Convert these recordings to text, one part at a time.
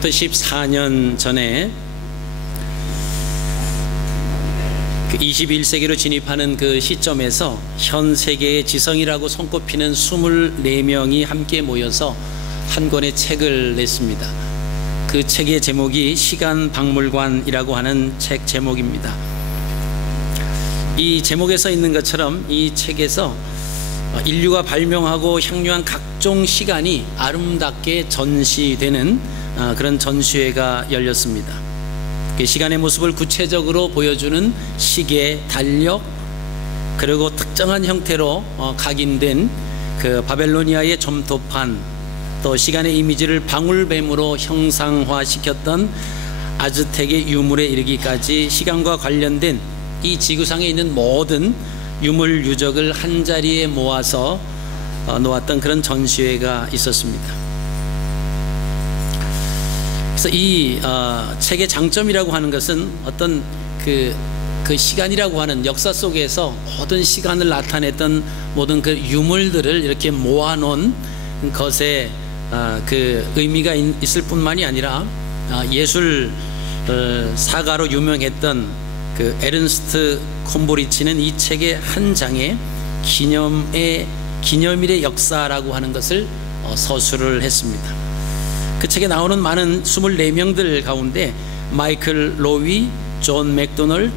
부터 14년 전에 그 21세기로 진입하는 그 시점에서 현 세계의 지성이라고 손꼽히는 24명이 함께 모여서 한 권의 책을 냈습니다. 그 책의 제목이 시간박물관이라고 하는 책 제목입니다. 이 제목에 써 있는 것처럼 이 책에서 인류가 발명하고 향유한 각종 시간이 아름답게 전시되는 그런 전시회가 열렸습니다. 시간의 모습을 구체적으로 보여주는 시계, 달력, 그리고 특정한 형태로 각인된 그 바벨로니아의 점토판, 또 시간의 이미지를 방울뱀으로 형상화시켰던 아즈텍의 유물에 이르기까지 시간과 관련된 이 지구상에 있는 모든 유물 유적을 한자리에 모아서 놓았던 그런 전시회가 있었습니다. 그래서 이 책의 장점이라고 하는 것은 어떤 그 시간이라고 하는 역사 속에서 모든 시간을 나타냈던 모든 그 유물들을 이렇게 모아놓은 것에 그 의미가 있을 뿐만이 아니라 예술 사가로 유명했던 그 에른스트 콤브리치는 이 책의 한 장에 기념일의 역사라고 하는 것을 서술을 했습니다. 그 책에 나오는 많은 24명들 가운데 마이클 로위, 존 맥도널드,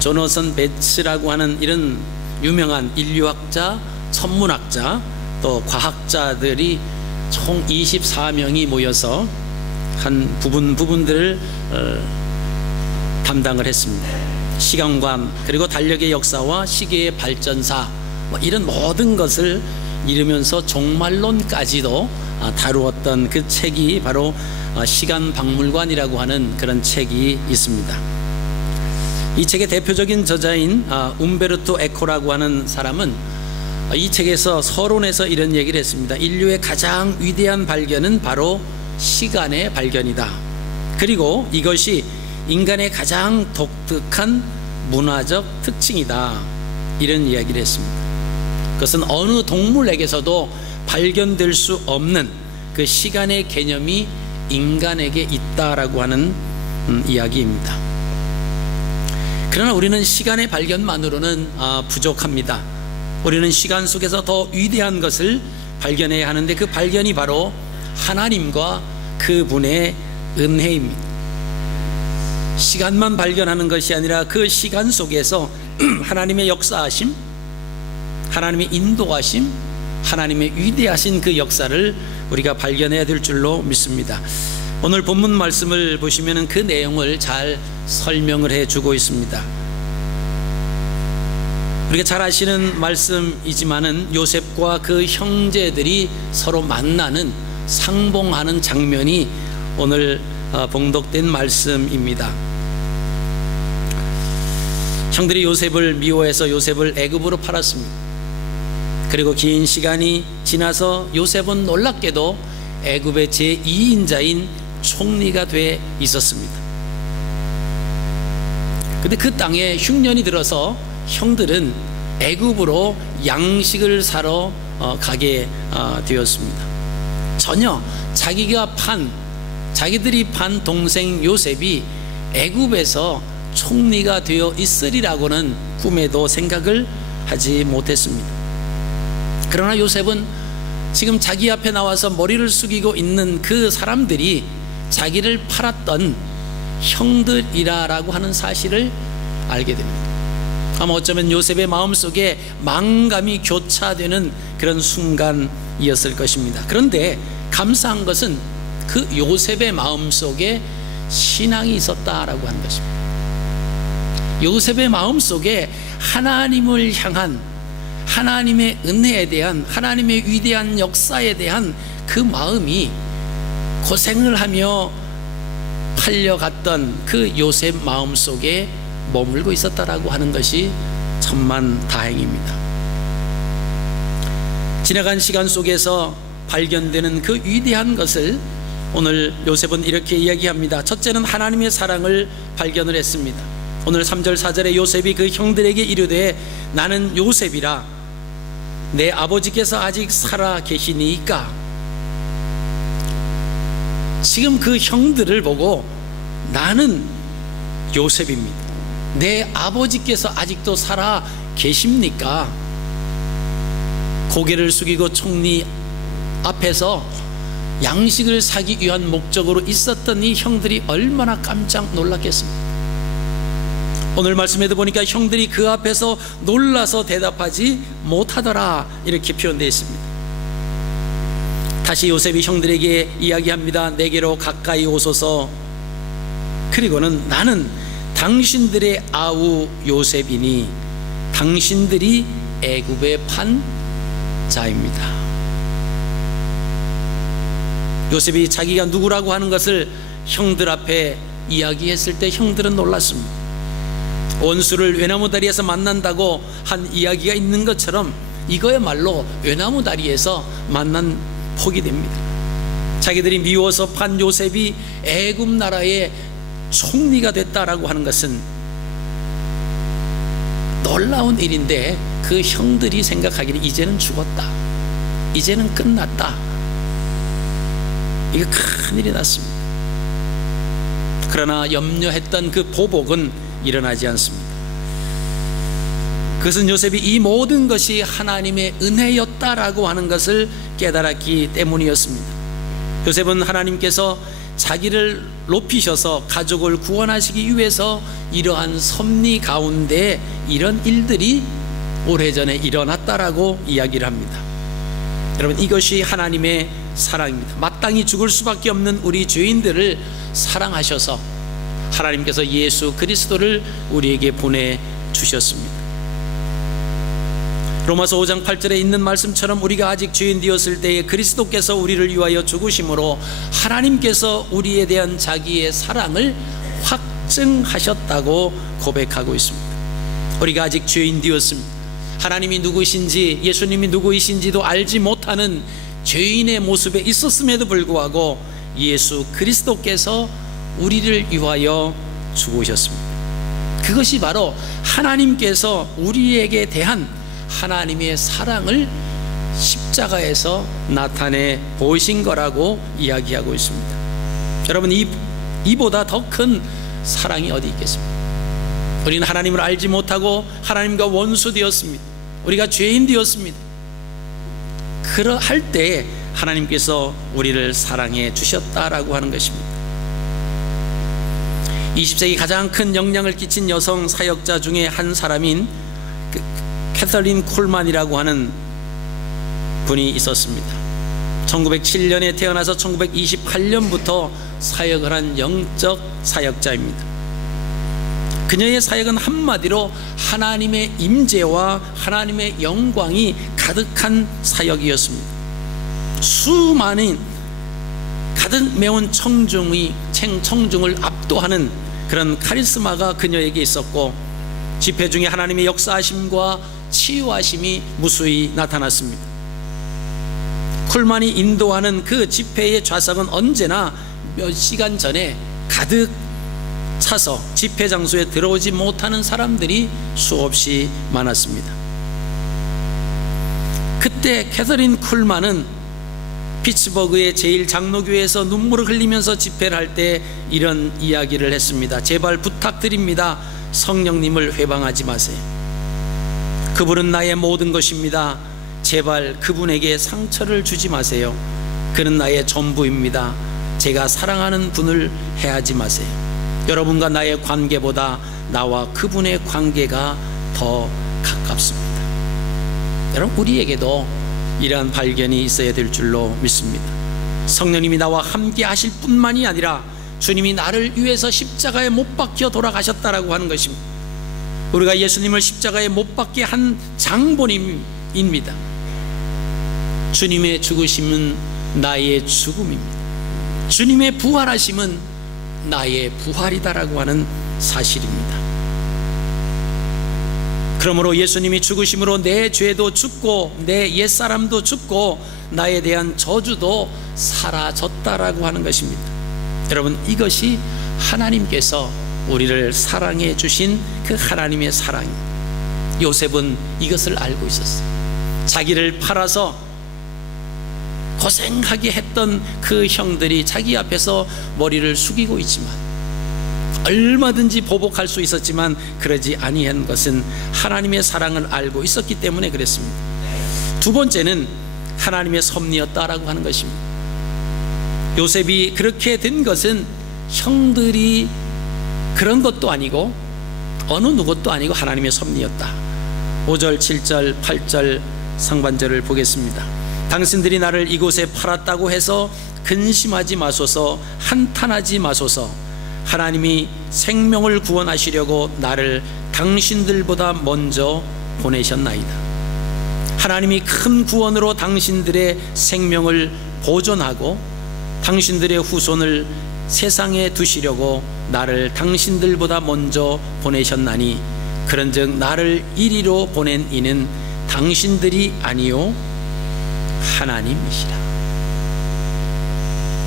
조너선 베츠라고 하는 이런 유명한 인류학자, 천문학자, 또 과학자들이 총 24명이 모여서 한 부분들을 담당을 했습니다. 시간관, 그리고 달력의 역사와 시계의 발전사, 이런 모든 것을 이루면서 종말론까지도 다루었던 그 책이 바로 시간박물관이라고 하는 그런 책이 있습니다. 이 책의 대표적인 저자인 움베르토 에코라고 하는 사람은 이 책에서 서론에서 이런 얘기를 했습니다. 인류의 가장 위대한 발견은 바로 시간의 발견이다. 그리고 이것이 인간의 가장 독특한 문화적 특징이다. 이런 이야기를 했습니다. 그것은 어느 동물에게서도 발견될 수 없는 그 시간의 개념이 인간에게 있다라고 하는 이야기입니다. 그러나 우리는 시간의 발견만으로는 부족합니다. 우리는 시간 속에서 더 위대한 것을 발견해야 하는데 그 발견이 바로 하나님과 그분의 은혜입니다. 시간만 발견하는 것이 아니라 그 시간 속에서 하나님의 역사하심, 하나님의 인도하심, 하나님의 위대하신 그 역사를 우리가 발견해야 될 줄로 믿습니다. 오늘 본문 말씀을 보시면 그 내용을 잘 설명을 해주고 있습니다. 우리가 잘 아시는 말씀이지만은 요셉과 그 형제들이 서로 만나는 상봉하는 장면이 오늘 봉독된 말씀입니다. 형들이 요셉을 미워해서 요셉을 애굽으로 팔았습니다. 그리고 긴 시간이 지나서 요셉은 놀랍게도 애굽의 제2인자인 총리가 돼 있었습니다. 근데 그 땅에 흉년이 들어서 형들은 애굽으로 양식을 사러 가게 되었습니다. 전혀 자기들이 판 동생 요셉이 애굽에서 총리가 되어 있으리라고는 꿈에도 생각을 하지 못했습니다. 그러나 요셉은 지금 자기 앞에 나와서 머리를 숙이고 있는 그 사람들이 자기를 팔았던 형들이라고 하는 사실을 알게 됩니다. 아마 어쩌면 요셉의 마음속에 망감이 교차되는 그런 순간이었을 것입니다. 그런데 감사한 것은 그 요셉의 마음속에 신앙이 있었다라고 하는 것입니다. 요셉의 마음속에 하나님을 향한 하나님의 은혜에 대한, 하나님의 위대한 역사에 대한 그 마음이 고생을 하며 팔려갔던 그 요셉 마음속에 머물고 있었다라고 하는 것이 천만 다행입니다. 지나간 시간 속에서 발견되는 그 위대한 것을 오늘 요셉은 이렇게 이야기합니다. 첫째는 하나님의 사랑을 발견을 했습니다. 오늘 3절 4절에 요셉이 그 형들에게 이르되 나는 요셉이라 내 아버지께서 아직 살아 계시니까 지금 그 형들을 보고 나는 요셉입니다. 내 아버지께서 아직도 살아 계십니까? 고개를 숙이고 총리 앞에서 양식을 사기 위한 목적으로 있었던 이 형들이 얼마나 깜짝 놀랐겠습니까? 오늘 말씀에도 보니까 형들이 그 앞에서 놀라서 대답하지 못하더라, 이렇게 표현되어 있습니다. 다시 요셉이 형들에게 이야기합니다. 내게로 가까이 오소서. 그리고는 나는 당신들의 아우 요셉이니 당신들이 애굽에 판 자입니다. 요셉이 자기가 누구라고 하는 것을 형들 앞에 이야기했을 때 형들은 놀랐습니다. 원수를 외나무 다리에서 만난다고 한 이야기가 있는 것처럼 이거야말로 외나무 다리에서 만난 폭이 됩니다. 자기들이 미워서 판 요셉이 애굽 나라의 총리가 됐다라고 하는 것은 놀라운 일인데, 그 형들이 생각하기를 이제는 죽었다, 이제는 끝났다, 이거 큰일이 났습니다. 그러나 염려했던 그 보복은 일어나지 않습니다. 그것은 요셉이 이 모든 것이 하나님의 은혜였다라고 하는 것을 깨달았기 때문이었습니다. 요셉은 하나님께서 자기를 높이셔서 가족을 구원하시기 위해서 이러한 섭리 가운데 이런 일들이 오래전에 일어났다라고 이야기를 합니다. 여러분, 이것이 하나님의 사랑입니다. 마땅히 죽을 수밖에 없는 우리 죄인들을 사랑하셔서 하나님께서 예수 그리스도를 우리에게 보내주셨습니다. 로마서 5장 8절에 있는 말씀처럼 우리가 아직 죄인 되었을 때에 그리스도께서 우리를 위하여 죽으심으로 하나님께서 우리에 대한 자기의 사랑을 확증하셨다고 고백하고 있습니다. 우리가 아직 죄인 되었습니다. 하나님이 누구신지, 예수님이 누구이신지도 알지 못하는 죄인의 모습에 있었음에도 불구하고 예수 그리스도께서 우리를 위하여 죽으셨습니다. 그것이 바로 하나님께서 우리에게 대한 하나님의 사랑을 십자가에서 나타내 보이신 거라고 이야기하고 있습니다. 여러분, 이보다 더 큰 사랑이 어디 있겠습니까? 우리는 하나님을 알지 못하고 하나님과 원수 되었습니다. 우리가 죄인 되었습니다. 그러할 때 하나님께서 우리를 사랑해 주셨다라고 하는 것입니다. 20세기 가장 큰 영향을 끼친 여성 사역자 중에 한 사람인 캐서린 콜만이라고 하는 분이 있었습니다. 1907년에 태어나서 1928년부터 사역을 한 영적 사역자입니다. 그녀의 사역은 한마디로 하나님의 임재와 하나님의 영광이 가득한 사역이었습니다. 수많은 가득 메운 청중을 압도하는 그런 카리스마가 그녀에게 있었고, 집회 중에 하나님의 역사하심과 치유하심이 무수히 나타났습니다. 콜만이 인도하는 그 집회의 좌석은 언제나 몇 시간 전에 가득 차서 집회 장소에 들어오지 못하는 사람들이 수없이 많았습니다. 그때 캐서린 쿨만은 피츠버그의 제일 장로교회에서 눈물을 흘리면서 집회를 할 때 이런 이야기를 했습니다. 제발 부탁드립니다. 성령님을 회방하지 마세요. 그분은 나의 모든 것입니다. 제발 그분에게 상처를 주지 마세요. 그는 나의 전부입니다. 제가 사랑하는 분을 해하지 마세요. 여러분과 나의 관계보다 나와 그분의 관계가 더 가깝습니다. 여러분, 우리에게도 이러한 발견이 있어야 될 줄로 믿습니다. 성령님이 나와 함께 하실 뿐만이 아니라 주님이 나를 위해서 십자가에 못 박혀 돌아가셨다라고 하는 것입니다. 우리가 예수님을 십자가에 못 박게 한 장본인입니다. 주님의 죽으심은 나의 죽음입니다. 주님의 부활하심은 나의 부활이다라고 하는 사실입니다. 그러므로 예수님이 죽으심으로 내 죄도 죽고 내 옛사람도 죽고 나에 대한 저주도 사라졌다라고 하는 것입니다. 여러분, 이것이 하나님께서 우리를 사랑해 주신 그 하나님의 사랑입니다. 요셉은 이것을 알고 있었어요. 자기를 팔아서 고생하게 했던 그 형들이 자기 앞에서 머리를 숙이고 있지만, 얼마든지 보복할 수 있었지만 그러지 아니한 것은 하나님의 사랑을 알고 있었기 때문에 그랬습니다. 두 번째는 하나님의 섭리였다라고 하는 것입니다. 요셉이 그렇게 된 것은 형들이 그런 것도 아니고 어느 누구도 아니고 하나님의 섭리였다. 5절, 7절, 8절 상반절을 보겠습니다. 당신들이 나를 이곳에 팔았다고 해서 근심하지 마소서, 한탄하지 마소서. 하나님이 생명을 구원하시려고 나를 당신들보다 먼저 보내셨나이다. 하나님이 큰 구원으로 당신들의 생명을 보존하고 당신들의 후손을 세상에 두시려고 나를 당신들보다 먼저 보내셨나니, 그런즉 나를 이리로 보낸 이는 당신들이 아니요 하나님이시라.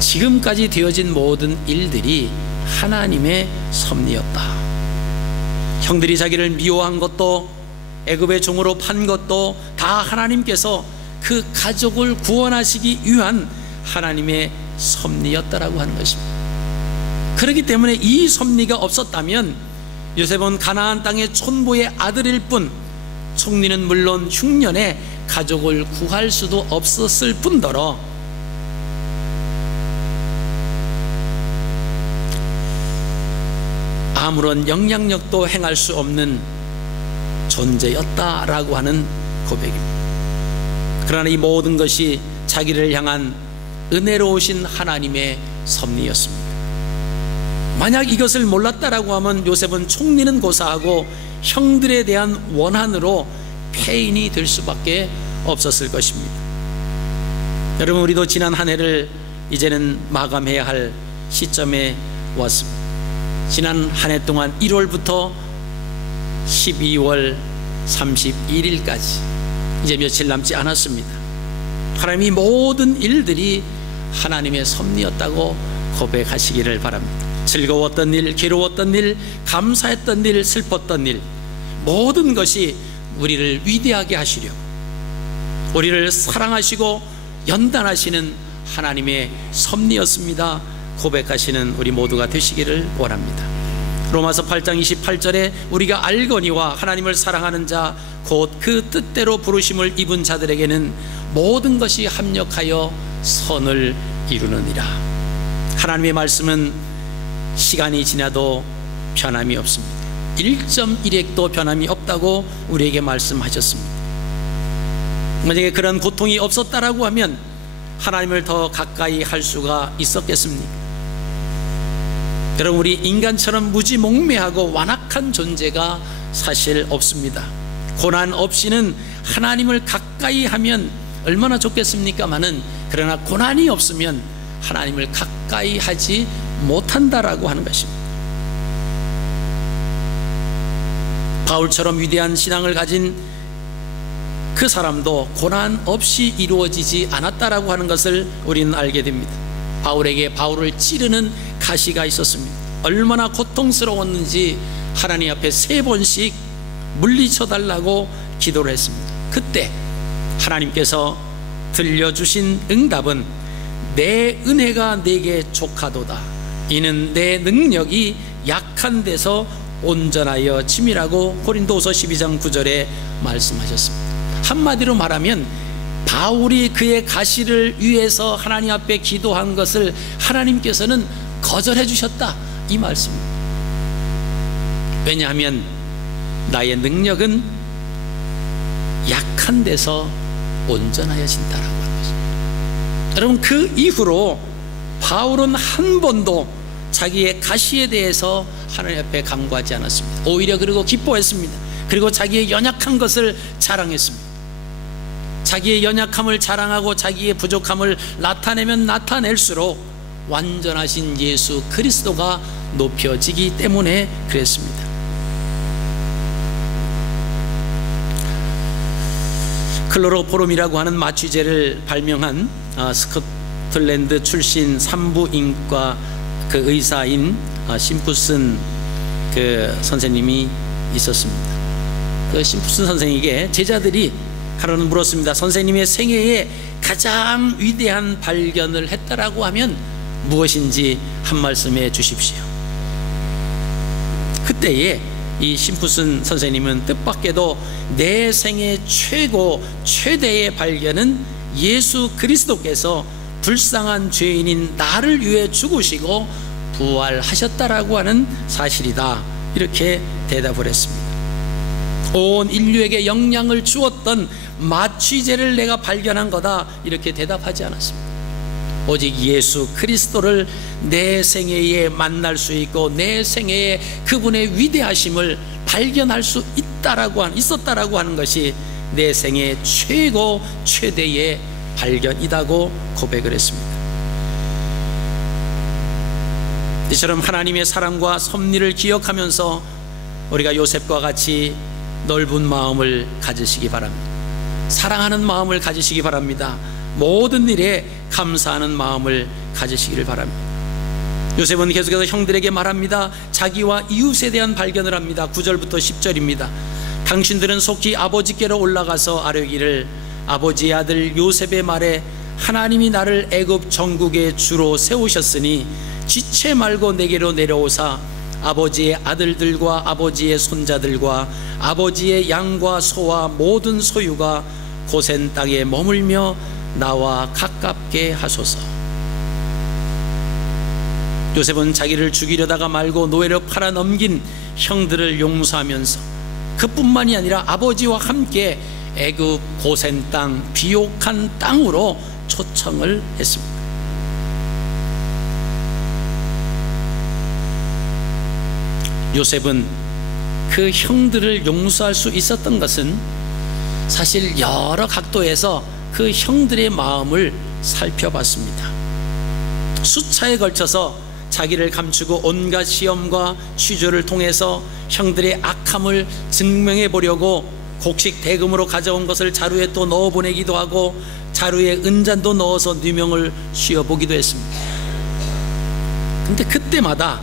지금까지 되어진 모든 일들이 하나님의 섭리였다. 형들이 자기를 미워한 것도, 애굽의 종으로 판 것도 다 하나님께서 그 가족을 구원하시기 위한 하나님의 섭리였다라고 하는 것입니다. 그렇기 때문에 이 섭리가 없었다면 요셉은 가나안 땅의 촌부의 아들일 뿐, 총리는 물론 흉년에 가족을 구할 수도 없었을 뿐더러 아무런 영향력도 행할 수 없는 존재였다라고 하는 고백입니다. 그러나 이 모든 것이 자기를 향한 은혜로우신 하나님의 섭리였습니다. 만약 이것을 몰랐다라고 하면 요셉은 총리는 고사하고 형들에 대한 원한으로 폐인이 될 수밖에 없었을 것입니다. 여러분, 우리도 지난 한 해를 이제는 마감해야 할 시점에 왔습니다. 지난 한 해 동안 1월부터 12월 31일까지 이제 며칠 남지 않았습니다. 하나님이 모든 일들이 하나님의 섭리였다고 고백하시기를 바랍니다. 즐거웠던 일, 괴로웠던 일, 감사했던 일, 슬펐던 일, 모든 것이 우리를 위대하게 하시려고, 우리를 사랑하시고 연단하시는 하나님의 섭리였습니다 고백하시는 우리 모두가 되시기를 원합니다. 로마서 8장 28절에 우리가 알거니와 하나님을 사랑하는 자 곧 그 뜻대로 부르심을 입은 자들에게는 모든 것이 합력하여 선을 이루느니라. 하나님의 말씀은 시간이 지나도 변함이 없습니다. 1.1핵도 변함이 없다고 우리에게 말씀하셨습니다. 만약에 그런 고통이 없었다라고 하면 하나님을 더 가까이 할 수가 있었겠습니까? 여러분, 우리 인간처럼 무지몽매하고 완악한 존재가 사실 없습니다. 고난 없이는 하나님을 가까이 하면 얼마나 좋겠습니까마는, 그러나 고난이 없으면 하나님을 가까이 하지 못한다라고 하는 것입니다. 바울처럼 위대한 신앙을 가진 그 사람도 고난 없이 이루어지지 않았다라고 하는 것을 우리는 알게 됩니다. 바울에게 바울을 찌르는 가시가 있었습니다. 얼마나 고통스러웠는지 하나님 앞에 3번씩 물리쳐 달라고 기도를 했습니다. 그때 하나님께서 들려주신 응답은 내 은혜가 내게 족하도다. 이는 내 능력이 약한 데서 온전하여 침이라고 고린도후서 12장 9절에 말씀하셨습니다. 한마디로 말하면 바울이 그의 가시를 위해서 하나님 앞에 기도한 것을 하나님께서는 거절해 주셨다, 이 말씀입니다. 왜냐하면 나의 능력은 약한 데서 온전하여진다라고 하는 것입니다. 여러분, 그 이후로 바울은 한 번도 자기의 가시에 대해서 하나님 앞에 간구하지 않았습니다. 오히려 그리고 기뻐했습니다. 그리고 자기의 연약한 것을 자랑했습니다. 자기의 연약함을 자랑하고 자기의 부족함을 나타내면 나타낼수록 완전하신 예수 그리스도가 높여지기 때문에 그랬습니다. 클로로포름이라고 하는 마취제를 발명한 스코틀랜드 출신 산부인과 그 의사인 심프슨 그 선생님이 있었습니다. 그 심프슨 선생에게 제자들이 하루는 물었습니다. 선생님의 생애에 가장 위대한 발견을 했다라고 하면 무엇인지 한 말씀해 주십시오. 그때에 이 심푸슨 선생님은 뜻밖에도 내 생애 최대의 발견은 예수 그리스도께서 불쌍한 죄인인 나를 위해 죽으시고 부활하셨다라고 하는 사실이다, 이렇게 대답을 했습니다. 온 인류에게 영향을 주었던 마취제를 내가 발견한 거다, 이렇게 대답하지 않았습니다. 오직 예수 그리스도를 내 생애에 만날 수 있고 내 생애에 그분의 위대하심을 발견할 수 있었다라고 하는 것이 내 생애 최대의 발견이라고 고백을 했습니다. 이처럼 하나님의 사랑과 섭리를 기억하면서 우리가 요셉과 같이 넓은 마음을 가지시기 바랍니다. 사랑하는 마음을 가지시기 바랍니다. 모든 일에 감사하는 마음을 가지시기를 바랍니다. 요셉은 계속해서 형들에게 말합니다. 자기와 이웃에 대한 발견을 합니다. 9절부터 10절입니다. 당신들은 속히 아버지께로 올라가서 아뢰기를, 아버지의 아들 요셉의 말에 하나님이 나를 애굽 전국의 주로 세우셨으니 지체 말고 내게로 내려오사 아버지의 아들들과 아버지의 손자들과 아버지의 양과 소와 모든 소유가 고센 땅에 머물며 나와 가깝게 하소서. 요셉은 자기를 죽이려다가 말고 노예로 팔아 넘긴 형들을 용서하면서 그뿐만이 아니라 아버지와 함께 애굽 고센 땅, 비옥한 땅으로 초청을 했습니다. 요셉은 그 형들을 용서할 수 있었던 것은 사실 여러 각도에서 그 형들의 마음을 살펴봤습니다. 수차에 걸쳐서 자기를 감추고 온갖 시험과 취조를 통해서 형들의 악함을 증명해 보려고 곡식 대금으로 가져온 것을 자루에 또 넣어 보내기도 하고 자루에 은잔도 넣어서 누명을 씌워보기도 했습니다. 근데 그때마다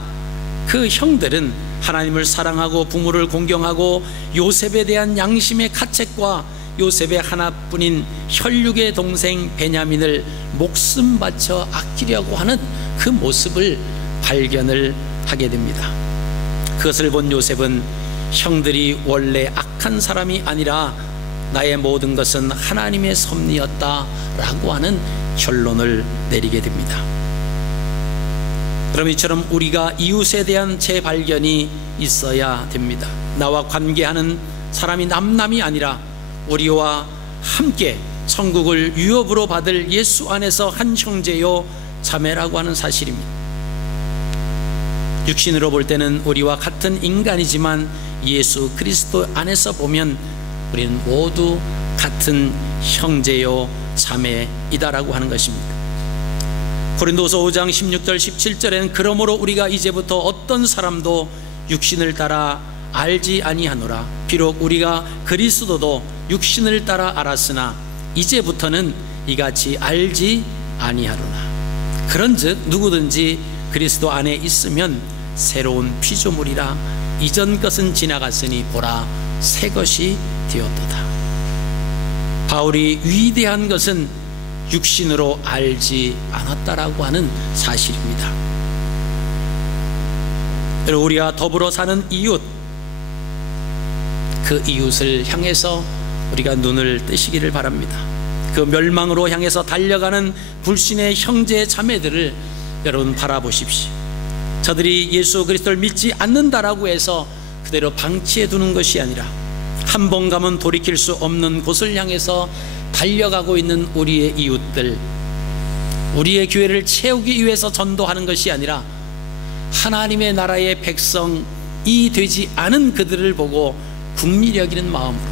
그 형들은 하나님을 사랑하고 부모를 공경하고 요셉에 대한 양심의 가책과 요셉의 하나뿐인 혈육의 동생 베냐민을 목숨 바쳐 아끼려고 하는 그 모습을 발견을 하게 됩니다. 그것을 본 요셉은 형들이 원래 악한 사람이 아니라 나의 모든 것은 하나님의 섭리였다라고 하는 결론을 내리게 됩니다. 그럼 이처럼 우리가 이웃에 대한 재발견이 있어야 됩니다. 나와 관계하는 사람이 남남이 아니라 우리와 함께 천국을 유업으로 받을 예수 안에서 한 형제요 자매라고 하는 사실입니다. 육신으로 볼 때는 우리와 같은 인간이지만 예수 그리스도 안에서 보면 우리는 모두 같은 형제요 자매이다라고 하는 것입니다. 고린도서 5장 16절 17절에는 그러므로 우리가 이제부터 어떤 사람도 육신을 따라 알지 아니하노라. 비록 우리가 그리스도도 육신을 따라 알았으나 이제부터는 이같이 알지 아니하노라. 그런즉 누구든지 그리스도 안에 있으면 새로운 피조물이라. 이전 것은 지나갔으니 보라 새 것이 되었도다. 바울이 위대한 것은 육신으로 알지 않았다라고 하는 사실입니다. 그리고 우리가 더불어 사는 이웃, 그 이웃을 향해서 우리가 눈을 뜨시기를 바랍니다. 그 멸망으로 향해서 달려가는 불신의 형제 자매들을 여러분 바라보십시오. 저들이 예수 그리스도를 믿지 않는다라고 해서 그대로 방치해 두는 것이 아니라 한 번 가면 돌이킬 수 없는 곳을 향해서 달려가고 있는 우리의 이웃들, 우리의 교회를 채우기 위해서 전도하는 것이 아니라 하나님의 나라의 백성이 되지 않은 그들을 보고 국리를 여기는 마음으로,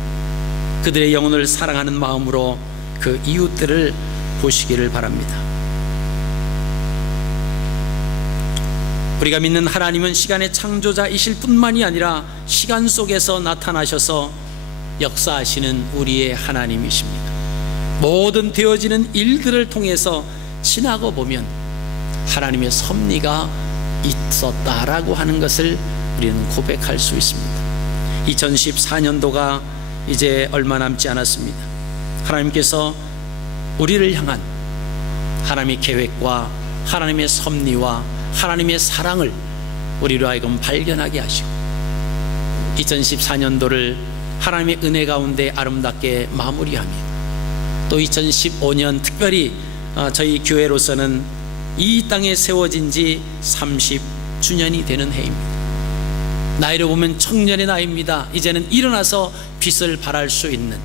그들의 영혼을 사랑하는 마음으로 그 이웃들을 보시기를 바랍니다. 우리가 믿는 하나님은 시간의 창조자이실 뿐만이 아니라 시간 속에서 나타나셔서 역사하시는 우리의 하나님이십니다. 모든 되어지는 일들을 통해서 지나고 보면 하나님의 섭리가 있었다라고 하는 것을 우리는 고백할 수 있습니다. 2014년도가 이제 얼마 남지 않았습니다. 하나님께서 우리를 향한 하나님의 계획과 하나님의 섭리와 하나님의 사랑을 우리로 하여금 발견하게 하시고 2014년도를 하나님의 은혜 가운데 아름답게 마무리하며 또 2015년 특별히 저희 교회로서는 이 땅에 세워진 지 30주년이 되는 해입니다. 나이로 보면 청년의 나이입니다. 이제는 일어나서 빛을 발할 수 있는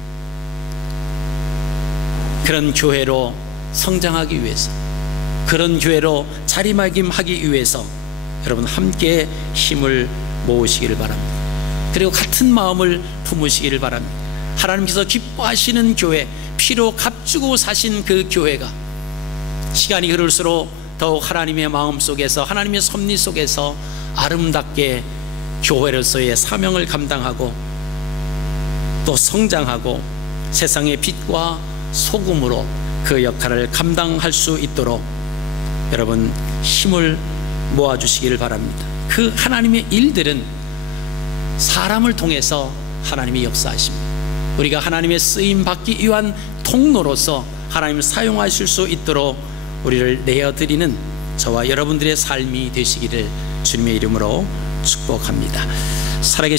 그런 교회로 성장하기 위해서, 그런 교회로 자리매김하기 위해서 여러분 함께 힘을 모으시기를 바랍니다. 그리고 같은 마음을 품으시기를 바랍니다. 하나님께서 기뻐하시는 교회, 피로 값주고 사신 그 교회가 시간이 흐를수록 더욱 하나님의 마음 속에서, 하나님의 섭리 속에서 아름답게 교회로서의 사명을 감당하고 또 성장하고 세상의 빛과 소금으로 그 역할을 감당할 수 있도록 여러분 힘을 모아주시기를 바랍니다. 그 하나님의 일들은 사람을 통해서 하나님이 역사하십니다. 우리가 하나님의 쓰임 받기 위한 통로로서 하나님을 사용하실 수 있도록 우리를 내어드리는 저와 여러분들의 삶이 되시기를 주님의 이름으로 축복합니다. 살아계신